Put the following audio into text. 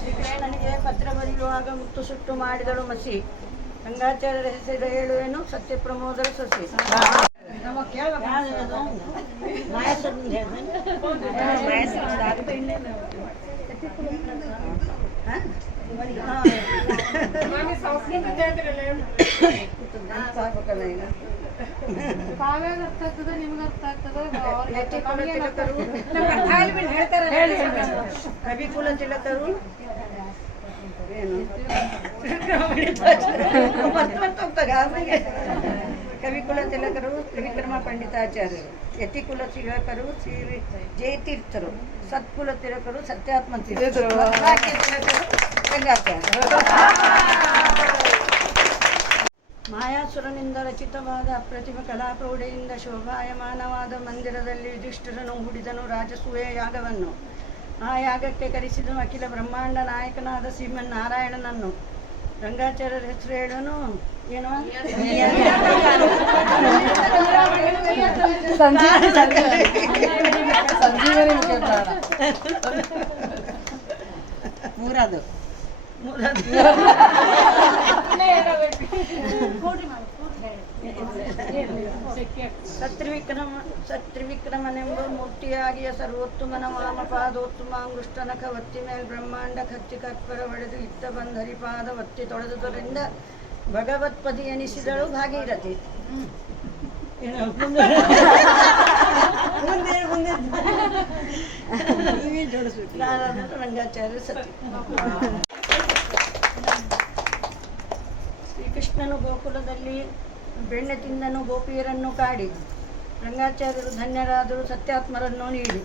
ಶ್ರೀಕೃಷ್ಣನಿಗೆ ಪತ್ರ ಬರೆಯುವಾಗ ಮುತ್ತು ಸುಟ್ಟು ಮಾಡಿದಳು ಮಸಿ. ರಂಗಾಚಾರ್ಯರ ಹೆಸರು ಹೇಳುವೇನು ಸತ್ಯ ಪ್ರಮೋದರ ಸೊಸೆ. ಕವಿಕುಲ ತಿಲಕರು ಕವಿಕುಲ ತಿಲಕರು ತ್ರಿವಿಕ್ರಮ ಪಂಡಿತಾಚಾರ್ಯರು. ಯತಿಕುಲ ತಿಲಕರು ಜಯತೀರ್ಥರು. ಸತ್ಕುಲ ತಿಲಕರು ಸತ್ಯಾತ್ಮ ತಿಲಕರು. ಮಾಯಾಸುರನಿಂದ ರಚಿತವಾದ ಅಪ್ರತಿಮ ಕಲಾಪ್ರೌಢೆಯಿಂದ ಶೋಭಾಯಮಾನವಾದ ಮಂದಿರದಲ್ಲಿ ಯುಧಿಷ್ಠಿರನು ಹೂಡಿದನು ರಾಜಸೂಯ ಯಾಗವನ್ನು. ಆ ಯಾಗಕ್ಕೆ ಕರೆಸಿದನು ಅಖಿಲ ಬ್ರಹ್ಮಾಂಡ ನಾಯಕನಾದ ಶ್ರೀಮನ್ನಾರಾಯಣನನ್ನು. ರಂಗಾಚಾರ್ಯರ ಹೆಸರು ಹೇಳನು ಏನೋ ಮೂರದು ಸತ್ರಿವಿಕ್ರಮನೆಂಬ ಮೂರ್ತಿಯಾಗಿಯ ಸರ್ವೋತ್ತಮನ ವಾಮಪಾದೋತ್ತಮಾಂಗುಷ್ಟನಖ ಒತ್ತಿ ಮೇಲ್ ಬ್ರಹ್ಮಾಂಡ ಕತ್ತಿ ಕರ್ಪರ ಹೊಡೆದು ಇತ್ತ ಬಂದ ಹರಿಪಾದ ಒತ್ತಿ ತೊಳೆದುದರಿಂದ ಭಗವತ್ಪದಿ ಎನಿಸಿದಳು ಭಾಗೀರಥಿ. ರಂಗಾಚಾರ್ಯ ಸತಿ. ಶ್ರೀಕೃಷ್ಣನು ಗೋಕುಲದಲ್ಲಿ ಬೆಣ್ಣೆ ತಿಂದನು ಗೋಪಿಯರನ್ನು ಕಾಡಿ. ರಂಗಾಚಾರ್ಯರು ಧನ್ಯರಾದರು ಸತ್ಯಾತ್ಮರನ್ನು ನೀಡಿ.